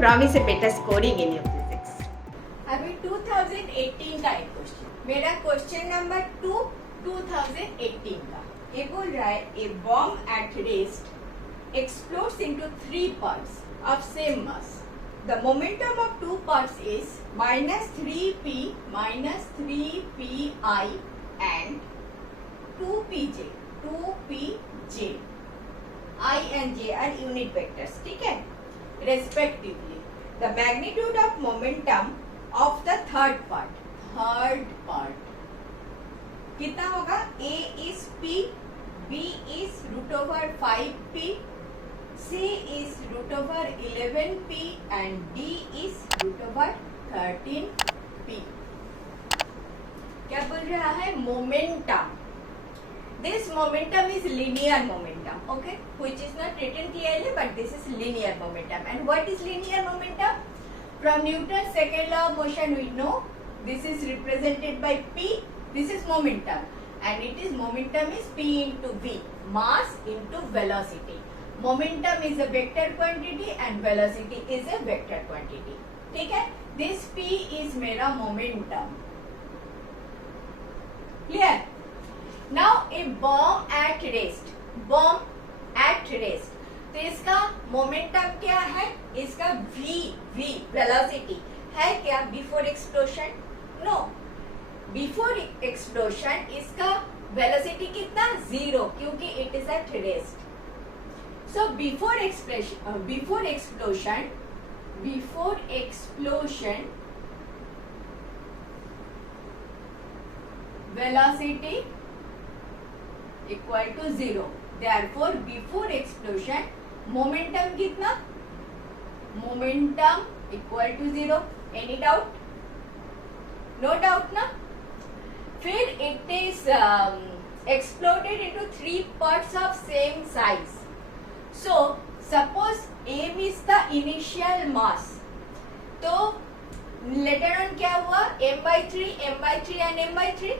promise a better scoring in your physics. अभी 2018 का एक क्वेश्चन, मेरा क्वेश्चन नंबर 2 2018 का। ये बोल रहा है a bomb at rest explodes into 3 parts of same mass. The momentum of 2 parts is -3p minus 3pi and 2pj. 2pj. I and j are unit vectors, ठीक है, respectively. The magnitude of momentum of the third part कितना होगा? A is p, B is √5p, C is √11p and D is √13p. क्या बोल रहा है? Momentum. This momentum is linear momentum, okay, which is not written clearly, but this is linear momentum. And what is linear momentum? From Newton's second law of motion we know this is represented by p. This is momentum, and it is momentum is p into v, mass into velocity. Momentum is a vector quantity and velocity is a vector quantity. ठीक है? This p is मेरा momentum. Clear? Now a bomb at rest. Bomb at rest. तो इसका momentum क्या है? इसका v velocity है क्या before explosion? No, before explosion इसका वेलोसिटी कितना? 0, क्योंकि it is at rest. So before explosion velocity equal to 0. Therefore, before explosion momentum कितना? Momentum equal to 0. Any doubt? No doubt ना? फिर it is exploded into 3 parts of same size. So suppose m is the initial mass. तो later on क्या हुआ? m/3 and m/3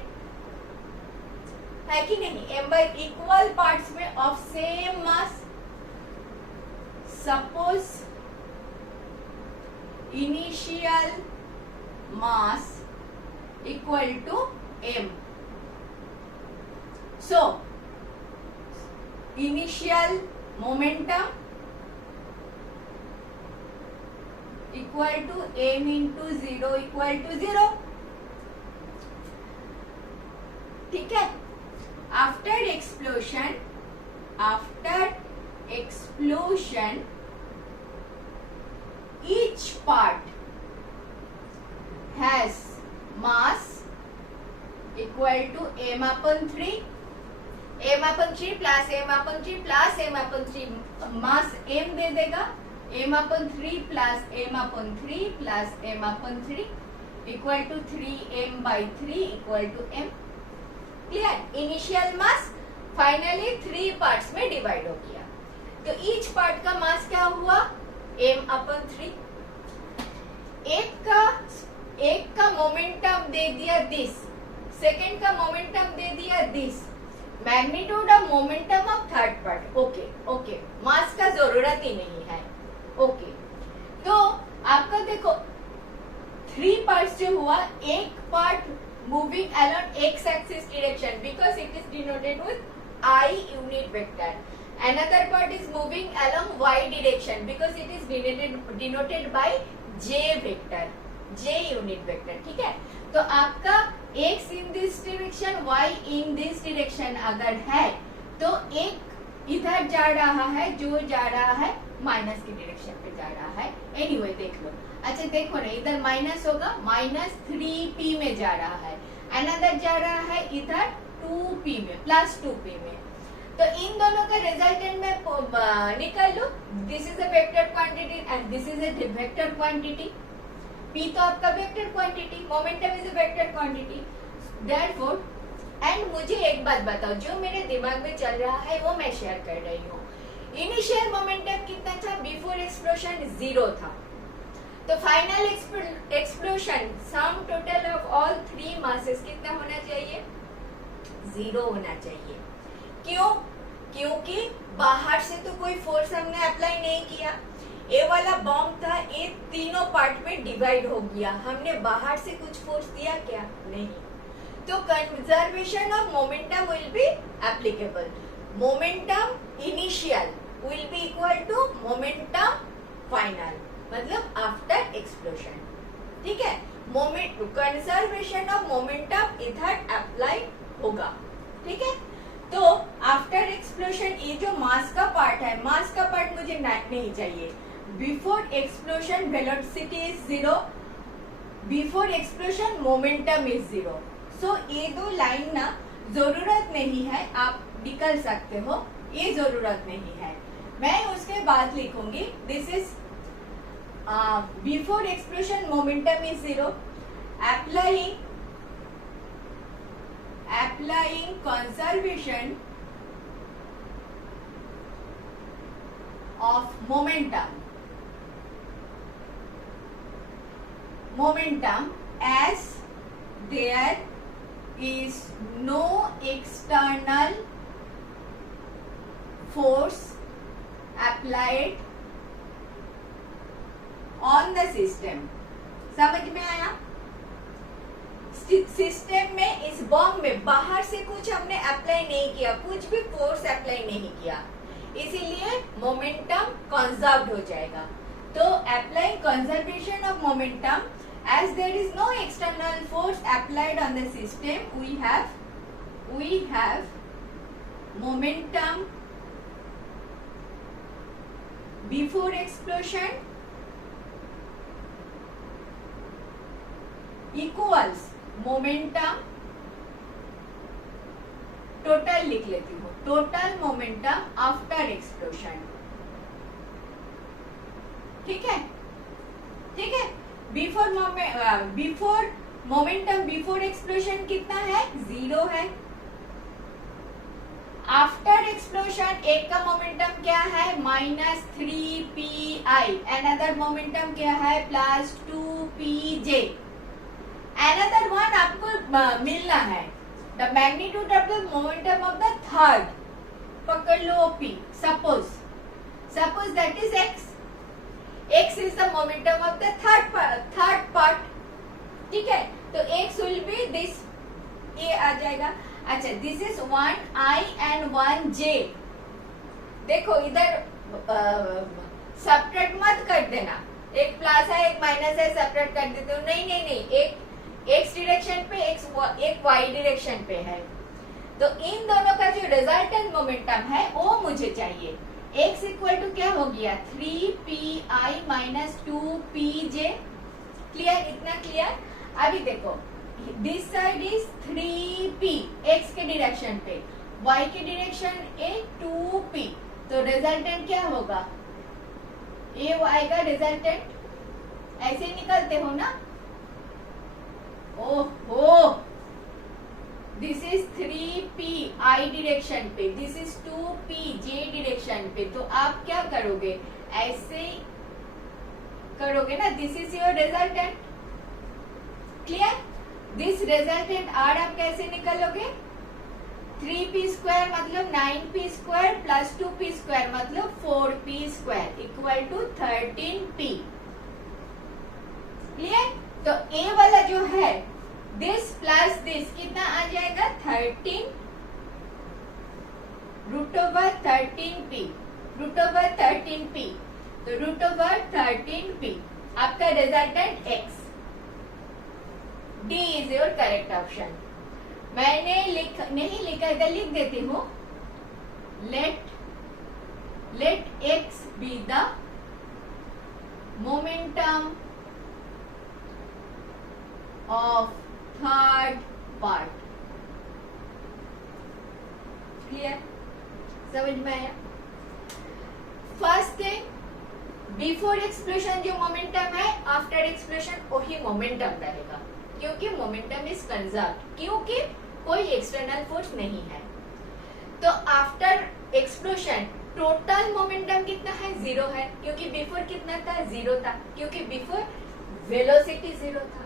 है कि नहीं? Equal parts में of same mass. Suppose initial mass equal to m. So initial momentum equal to m into 0 equal to 0. ठीक है? After explosion, each part has mass equal to m/3. m/3 plus m/3 plus m/3 mass m दे देगा. m/3 plus m/3 plus m/3 equal to 3m/3 equal to m. Clear? Initial mass finally 3 parts में divide हो गया. तो each part का मास क्या हुआ? m/3. एक का मोमेंटम दे दिया दिस, सेकेंड का मोमेंटम दे दिया this. Magnitude of momentum of third part. Okay, mass का जरूरत ही नहीं है. ओके, तो आपका देखो 3 पार्ट्स जो हुआ, एक part moving along x-axis direction because it is denoted with I unit vector. Another part is moving along y direction because it is denoted by j vector, j unit vector. ठीक है? तो आपका x in this direction, y in this direction अगर है तो एक इधर जा रहा है, जो जा रहा है माइनस की डायरेक्शन पे जा रहा है. एनीवे देख लो. अच्छा देखो ना, इधर माइनस होगा, -3p में जा रहा है. अनदर जा रहा है इधर 2p में, +2p में. तो इन दोनों का रिजल्टेंट में निकाल लो. This is a vector quantity and this is a vector quantity. p तो आपका vector quantity, momentum is a vector quantity. Therefore, and मुझे एक बात बताओ, जो मेरे दिमाग में चल रहा है वो मैं शेयर कर रही हूँ. इनिशियल मोमेंटम कितना था? बिफोर एक्सप्लोशन 0 था. तो final explosion sum total of all 3 masses कितना होना चाहिए? 0 होना चाहिए. क्यों? क्योंकि बाहर से तो कोई फोर्स हमने अप्लाई नहीं किया. ए वाला बॉम्ब था, ए तीनों पार्ट में डिवाइड हो गया। हमने बाहर से कुछ फोर्स दिया क्या? नहीं। तो conservation of momentum will be applicable. Momentum initial will be equal to momentum final, मतलब आफ्टर एक्सप्लोशन। ठीक है, मोमेंट कंजर्वेशन ऑफ मोमेंटम इधर अप्लाई होगा। ठीक है, तो आफ्टर एक्सप्लोशन ये जो मास का पार्ट है, मास का पार्ट मुझे नहीं चाहिए। Before explosion velocity is 0, before explosion momentum is 0। सो ये दो लाइन ना जरूरत नहीं है, आप निकल सकते हो, ये जरूरत नहीं है। मैं उसके बाद लिखूंगी this is before explosion momentum is 0, applying conservation of momentum as there is no external force applied on the system। समझ में आया? सिस्टम में, इस बॉम्ब में बाहर से कुछ हमने अप्लाई नहीं किया, कुछ भी फोर्स अप्लाई नहीं किया, इसीलिए मोमेंटम कंजर्व्ड हो जाएगा। तो applying conservation of momentum as there is no external force applied on the system, we have momentum before explosion equals momentum, total लिख लेती हूँ, टोटल मोमेंटम आफ्टर एक्सप्लोशन। ठीक है, ठीक है। बिफोर मोमेंटम बिफोर एक्सप्लोशन कितना है? 0 है। आफ्टर एक्सप्लोशन एक का मोमेंटम क्या है? -3pI, अनदर मोमेंटम क्या है? +2pj। Another one आपको मिलना है, the magnitude of the momentum of the third, पकड़ लो P, suppose that is x is the momentum of the third part। ठीक है, तो x will be this, ये आ जाएगा। अच्छा, this is 1i and 1j। देखो इधर सब्ट्रैक्ट मत कर देना, एक प्लस है एक माइनस है, सब्ट्रैक्ट कर देते हो, नहीं, एक एक्स डायरेक्शन पे, एक वाई डायरेक्शन पे है। तो इन दोनों का जो रिजल्टेंट मोमेंटम है वो मुझे चाहिए। x इक्वल टू क्या हो गया? 3pI - 2pj। क्लियर? इतना क्लियर? अभी देखो, this side is 3p x के डायरेक्शन पे, y के डायरेक्शन ए 2p, तो रिजल्टेंट क्या होगा? ये y का रिजल्टेंट ऐसे निकलते हो ना। ओहो, this is 3p I direction पे, this is 2p J direction पे, तो आप क्या करोगे? ऐसे करोगे ना, this is your resultant. Clear? This resultant R आप कैसे निकालोगे? 3p² मतलब 9p² प्लस 2p² मतलब 4p² equal to 13p। Clear? तो A वाला जो है, दिस प्लस दिस कितना आ जाएगा? 13 √13p, √13p, तो √13p आपका resultant x। D is your correct option. मैंने नहीं लिखा, इधर लिख देती हूँ, let x be the momentum of third part. Clear? समझ में आया? फर्स्ट थिंग, बिफोर एक्सप्लोशन जो मोमेंटम है, आफ्टर एक्सप्लोशन वही मोमेंटम रहेगा, क्योंकि मोमेंटम इज कंजर्व्ड, क्योंकि कोई एक्सटर्नल फोर्स नहीं है। तो आफ्टर एक्सप्लोशन टोटल मोमेंटम कितना है? 0 है, क्योंकि बिफोर कितना था? 0 था, क्योंकि बिफोर वेलोसिटी 0 था,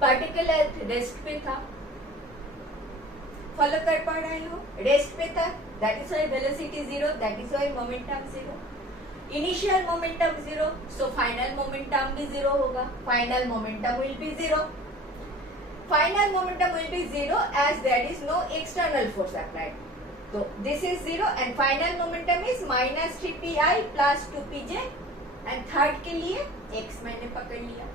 पार्टिकुलर रेस्ट पे था। फॉलो कर पा रहे हो? रेस्ट पे था, that is why velocity 0, that is why momentum 0। Initial momentum 0, so final momentum भी 0 होगा. Final momentum will B 0. Final momentum will be 0 as there is no external force applied. So this is 0 and final momentum is minus 3pi plus 2pj and third के लिए x मैंने पकड़ लिया.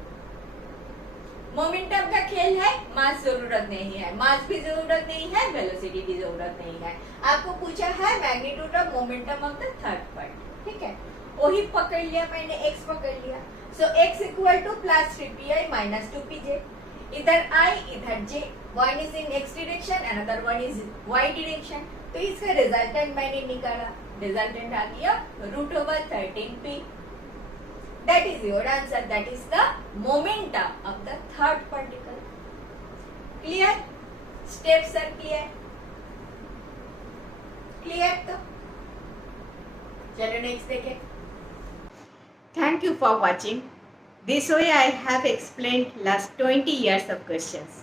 Momentum का खेल है, मास जरूरत नहीं है, मास भी जरूरत नहीं है, वेलोसिटी भी जरूरत नहीं है. आपको पूछा है magnitude of momentum of the third part. ठीक है, वही पकड़ लिया मैंने, x पकड़ लिया. सो x equal two plus 3pi minus 2pj. इधर I इधर J, one is in x direction another one is y direction. तो इसका रिजल्टेंट मैंने निकाला, रिजल्टेंट आ गया √13p. That is your answer. That is the momentum of the third particle. Clear? Steps are clear. Clear तो चलो next देखें. Thank you for watching. This way I have explained last 20 years of questions.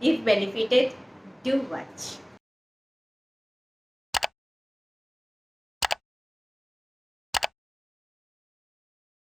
If benefited, do watch.